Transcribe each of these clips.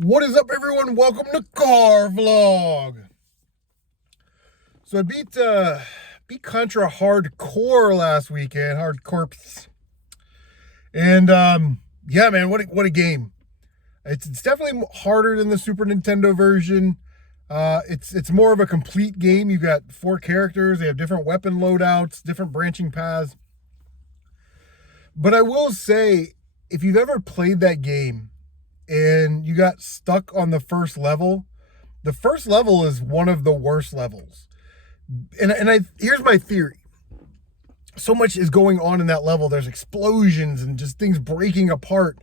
What is up, everyone? Welcome to Car Vlog. So I beat Contra Hard Corps last weekend, Hard Corps, and yeah, man, what a game! It's definitely harder than the Super Nintendo version. It's more of a complete game. You got 4 characters. They have different weapon loadouts, different branching paths. But I will say, if you've ever played that game and you got stuck on the first level is one of the worst levels. And here's my theory. So much is going on in that level. There's explosions and just things breaking apart.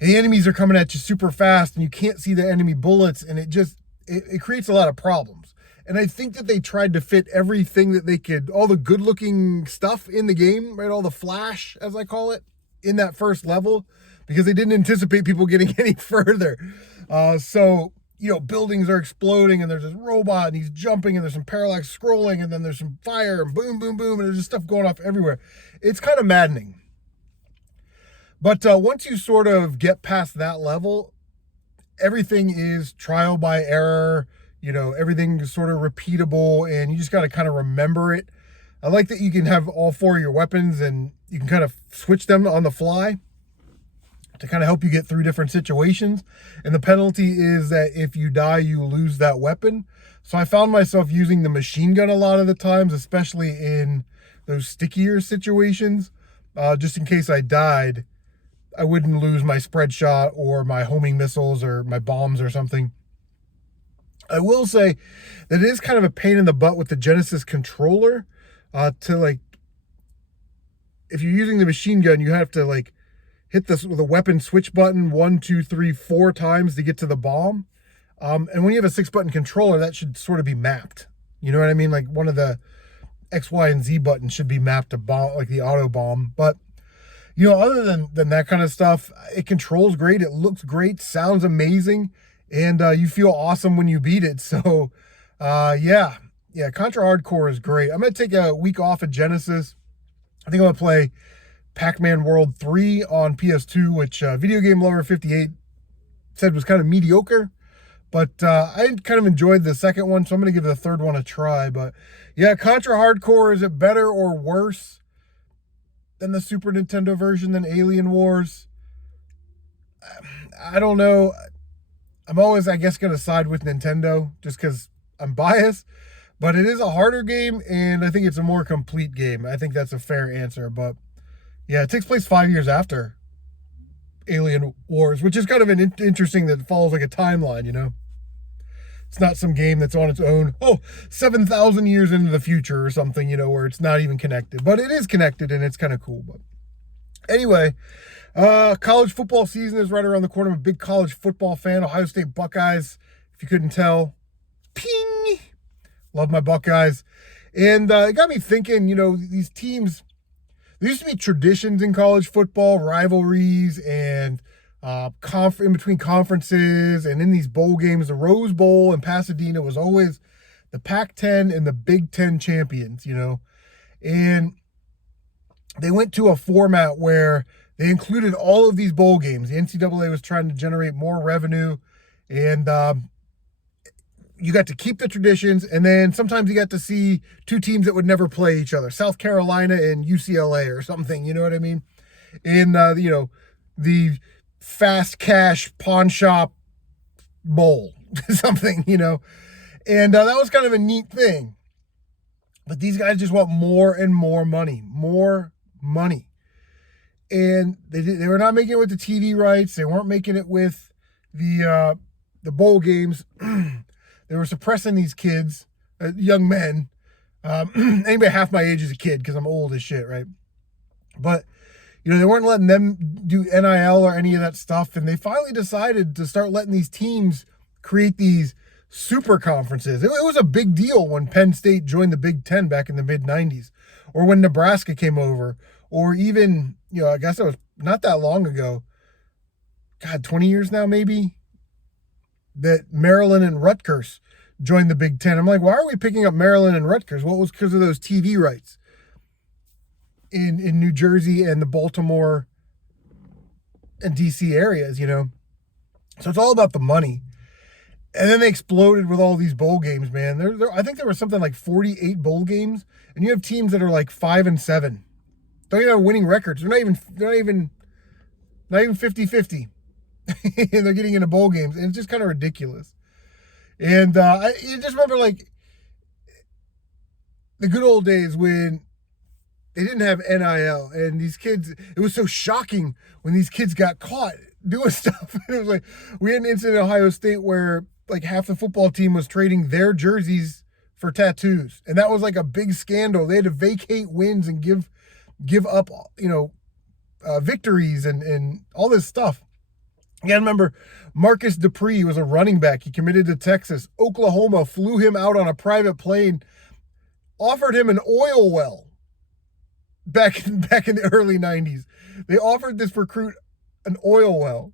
And the enemies are coming at you super fast and you can't see the enemy bullets, and it creates a lot of problems. And I think that they tried to fit everything that they could, all the good looking stuff in the game, right? All the flash, as I call it, in that first level, because they didn't anticipate people getting any further. So, buildings are exploding and there's this robot and he's jumping and there's some parallax scrolling and then there's some fire and boom, boom, boom. And there's just stuff going off everywhere. It's kind of maddening. But once you sort of get past that level, everything is trial by error. Everything is sort of repeatable and you just got to kind of remember it. I like that you can have all 4 of your weapons and you can kind of switch them on the fly to kind of help you get through different situations. And the penalty is that if you die, you lose that weapon. So I found myself using the machine gun a lot of the times, especially in those stickier situations. Just in case I died, I wouldn't lose my spread shot or my homing missiles or my bombs or something. I will say that it is kind of a pain in the butt with the Genesis controller if you're using the machine gun, you have to hit this with a weapon switch button 1, 2, 3, 4 times to get to the bomb. And when you have a 6-button controller, that should sort of be mapped. You know what I mean? Like one of the X, Y, and Z buttons should be mapped to bomb, like the auto bomb. But other than that kind of stuff, it controls great. It looks great, sounds amazing, and you feel awesome when you beat it. So, yeah, Contra Hard Corps is great. I'm gonna take a week off at Genesis. I think I'm gonna play Pac-Man World 3 on PS2, which Video Game Lover 58 said was kind of mediocre. But I kind of enjoyed the second one, so I'm going to give the third one a try. But yeah, Contra Hard Corps, is it better or worse than the Super Nintendo version, than Alien Wars? I don't know. I'm always, I guess, going to side with Nintendo just because I'm biased. But it is a harder game, and I think it's a more complete game. I think that's a fair answer. But yeah, it takes place 5 years after Alien Wars, which is kind of interesting that it follows like a timeline. It's not some game that's on its own, 7,000 years into the future or something, where it's not even connected. But it is connected, and it's kind of cool. But anyway, college football season is right around the corner. I'm a big college football fan. Ohio State Buckeyes, if you couldn't tell. Ping! Love my Buckeyes. And it got me thinking, these teams, there used to be traditions in college football, rivalries, and in between conferences, and in these bowl games. The Rose Bowl in Pasadena was always the Pac-10 and the Big Ten champions, and they went to a format where they included all of these bowl games. The NCAA was trying to generate more revenue, and you got to keep the traditions, and then sometimes you got to see 2 teams that would never play each other, South Carolina and UCLA or something, you know what I mean? In, the fast cash pawn shop bowl, something, and that was kind of a neat thing. But these guys just want more and more money, and they were not making it with the TV rights. They weren't making it with the bowl games. They were suppressing these kids, young men. Anybody half my age is a kid because I'm old as shit, right? But they weren't letting them do NIL or any of that stuff. And they finally decided to start letting these teams create these super conferences. It was a big deal when Penn State joined the Big Ten back in the mid-90s, or when Nebraska came over, or even, I guess it was not that long ago, 20 years now maybe, that Maryland and Rutgers joined the Big Ten. I'm like, why are we picking up Maryland and Rutgers? Well, it was because of those TV rights in New Jersey and the Baltimore and DC areas, So it's all about the money. And then they exploded with all these bowl games, man. I think there was something like 48 bowl games, and you have teams that are like 5-7. Don't even have winning records. They're not even 50-50. And they're getting into bowl games, and it's just kind of ridiculous. And you just remember like the good old days when they didn't have NIL, and these kids, it was so shocking when these kids got caught doing stuff. It was like, we had an incident in Ohio State where like half the football team was trading their jerseys for tattoos. And that was like a big scandal. They had to vacate wins and give up, victories and all this stuff. You gotta remember, Marcus Dupree was a running back. He committed to Texas. Oklahoma flew him out on a private plane, offered him an oil well back in the early 90s. They offered this recruit an oil well.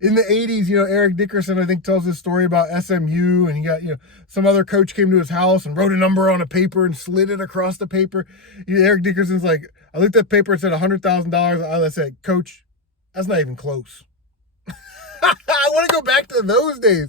In the 80s, Eric Dickerson, I think, tells this story about SMU, and he got, some other coach came to his house and wrote a number on a paper and slid it across the paper. Eric Dickerson's like, I looked at the paper and said $100,000. I said, Coach, that's not even close. I want to go back to those days.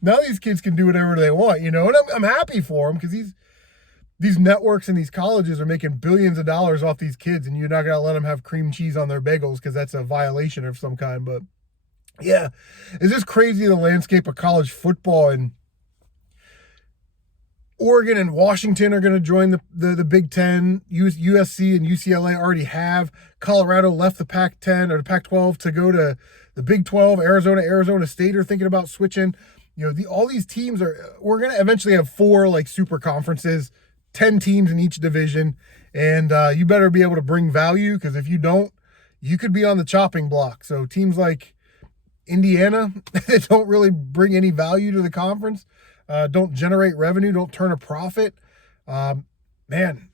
Now these kids can do whatever they want, and I'm happy for them because these networks and these colleges are making billions of dollars off these kids, and you're not going to let them have cream cheese on their bagels because that's a violation of some kind. But yeah, it's just crazy, the landscape of college football. And Oregon and Washington are going to join the Big Ten. USC and UCLA already have. Colorado left the Pac-10 or the Pac-12 to go to the Big 12. Arizona State are thinking about switching. All these teams we're going to eventually have 4 like super conferences, 10 teams in each division. And you better be able to bring value, because if you don't, you could be on the chopping block. So teams like Indiana that don't really bring any value to the conference, don't generate revenue, don't turn a profit, man,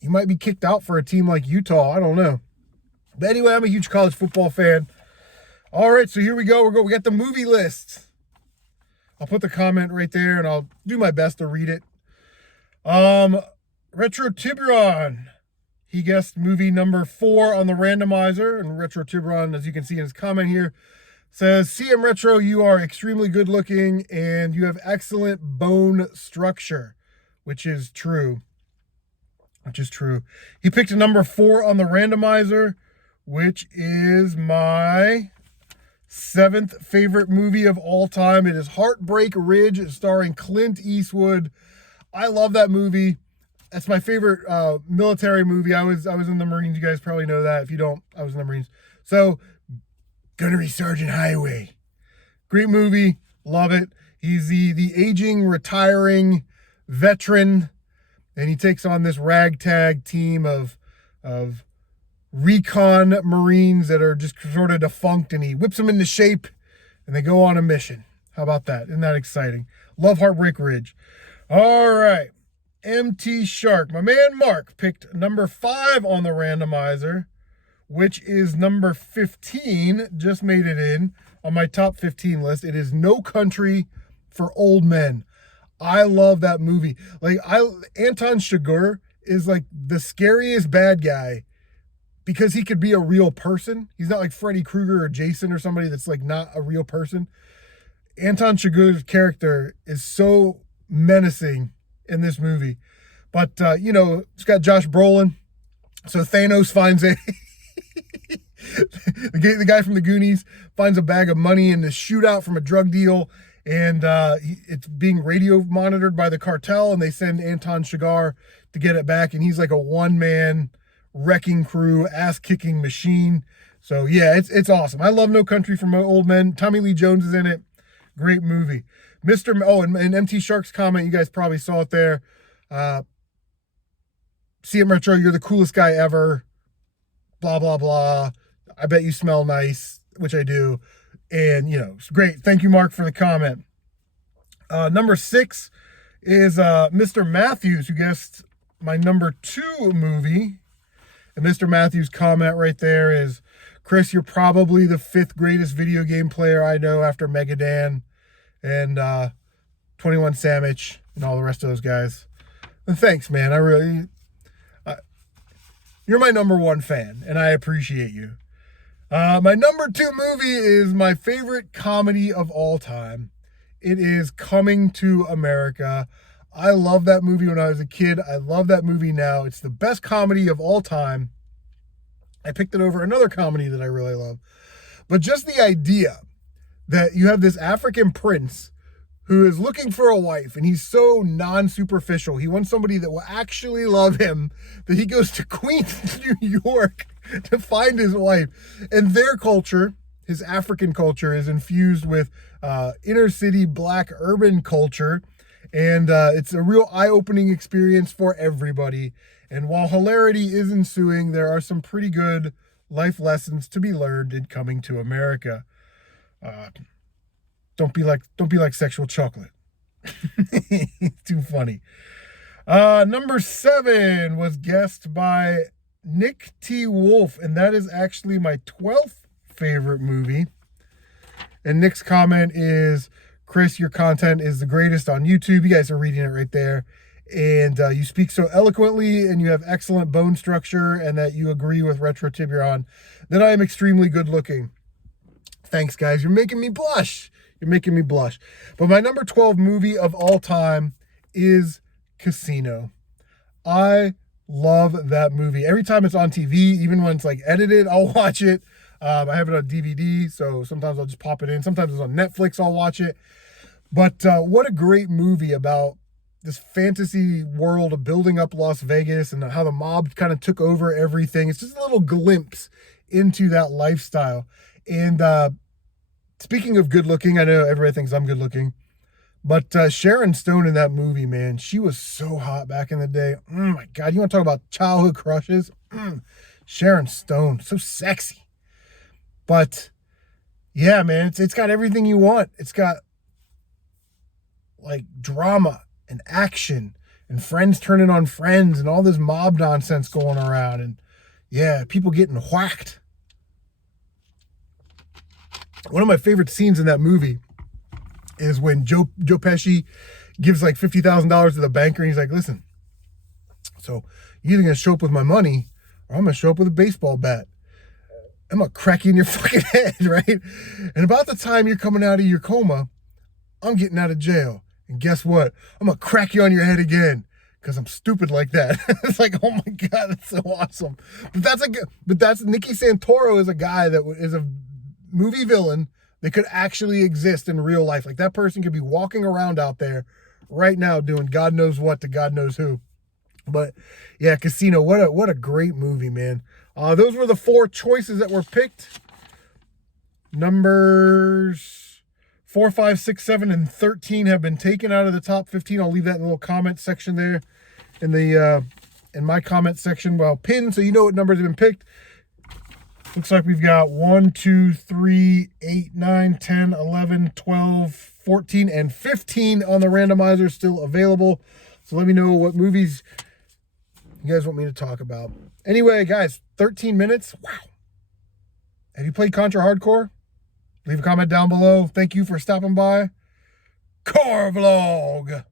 you might be kicked out for a team like Utah. I don't know. But anyway, I'm a huge college football fan. All right, so here we go. We got the movie list. I'll put the comment right there, and I'll do my best to read it. Retro Tiburon, he guessed movie number 4 on the randomizer. And Retro Tiburon, as you can see in his comment here, says, CM Retro, you are extremely good looking and you have excellent bone structure, which is true. He picked a number 4 on the randomizer, which is my 7th favorite movie of all time. It is Heartbreak Ridge, starring Clint Eastwood. I love that movie. That's my favorite military movie. I was in the Marines. You guys probably know that. If you don't, I was in the Marines. So, Gunnery Sergeant Highway. Great movie. Love it. He's the aging, retiring veteran, and he takes on this ragtag team of recon Marines that are just sort of defunct, and he whips them into shape, and they go on a mission. How about that? Isn't that exciting? Love Heartbreak Ridge. All right. MT Shark. My man Mark picked number 5 on the randomizer, which is number 15. Just made it in on my top 15 list. It is No Country for Old Men. I love that movie. Like, Anton Chigurh is like the scariest bad guy because he could be a real person. He's not like Freddy Krueger or Jason or somebody that's like not a real person. Anton Chigurh's character is so menacing in this movie. But, it's got Josh Brolin. So Thanos finds the guy from the Goonies finds a bag of money in this shootout from a drug deal. And it's being radio monitored by the cartel, and they send Anton Chigurh to get it back. And he's like a one-man wrecking crew, ass-kicking machine. So, yeah, it's awesome. I love No Country for Old Men. Tommy Lee Jones is in it. Great movie. And MT Shark's comment, you guys probably saw it there. CM Retro, you're the coolest guy ever. Blah, blah, blah. I bet you smell nice, which I do. And, it's great. Thank you, Mark, for the comment. Number 6 is Mr. Matthews, who guessed my number 2 movie. And Mr. Matthews' comment right there is, Chris, you're probably the 5th greatest video game player I know after Megadan and 21 Savage and all the rest of those guys. And thanks, man. You're my number 1 fan, and I appreciate you. My number 2 movie is my favorite comedy of all time. It is Coming to America. I love that movie when I was a kid. I love that movie now. It's the best comedy of all time. I picked it over another comedy that I really love. But just the idea that you have this African prince who is looking for a wife, and he's so non-superficial. He wants somebody that will actually love him, that he goes to Queens, New York to find his wife. And their culture, his African culture, is infused with inner city black urban culture. And it's a real eye-opening experience for everybody. And while hilarity is ensuing, there are some pretty good life lessons to be learned in Coming to America. Don't be like sexual chocolate. Too funny. Number 7 was guessed by Nick T. Wolf, and that is actually my 12th favorite movie. And Nick's comment is, Chris, your content is the greatest on YouTube. You guys are reading it right there. And you speak so eloquently, and you have excellent bone structure, and that you agree with Retro Tiburon that I am extremely good looking. Thanks, guys. You're making me blush. You're making me blush. But my number 12 movie of all time is Casino. I love that movie. Every time it's on TV, even when it's like edited, I'll watch it. I have it on DVD, so sometimes I'll just pop it in. Sometimes it's on Netflix, I'll watch it. But what a great movie about this fantasy world of building up Las Vegas and how the mob kind of took over everything. It's just a little glimpse into that lifestyle. And speaking of good looking, I know everybody thinks I'm good looking, but Sharon Stone in that movie, man, she was so hot back in the day. Oh my God, you want to talk about childhood crushes? Sharon Stone, so sexy. But yeah, man, it's got everything you want. It's got like drama and action and friends turning on friends and all this mob nonsense going around, and yeah, people getting whacked. One of my favorite scenes in that movie is when Joe Pesci gives like $50,000 to the banker, and he's like, listen, so you're either going to show up with my money or I'm going to show up with a baseball bat. I'm going to crack you in your fucking head, right? And about the time you're coming out of your coma, I'm getting out of jail. And guess what? I'm going to crack you on your head again because I'm stupid like that. It's like, oh my God, that's so awesome. But that's Nicky Santoro is a guy that is a movie villain that could actually exist in real life. Like that person could be walking around out there right now doing God knows what to God knows who. But yeah, Casino, what a great movie, man. Those were the 4 choices that were picked. Numbers 4, 5, 6, 7, and 13 have been taken out of the top 15. I'll leave that in the little comment section there in my comment section. Well, pinned, so you know what numbers have been picked. Looks like we've got 1, 2, 3, 8, 9, 10, 11, 12, 14, and 15 on the randomizer still available. So let me know what movies you guys want me to talk about. Anyway, guys, 13 minutes. Wow. Have you played Contra Hard Corps? Leave a comment down below. Thank you for stopping by. Car Vlog.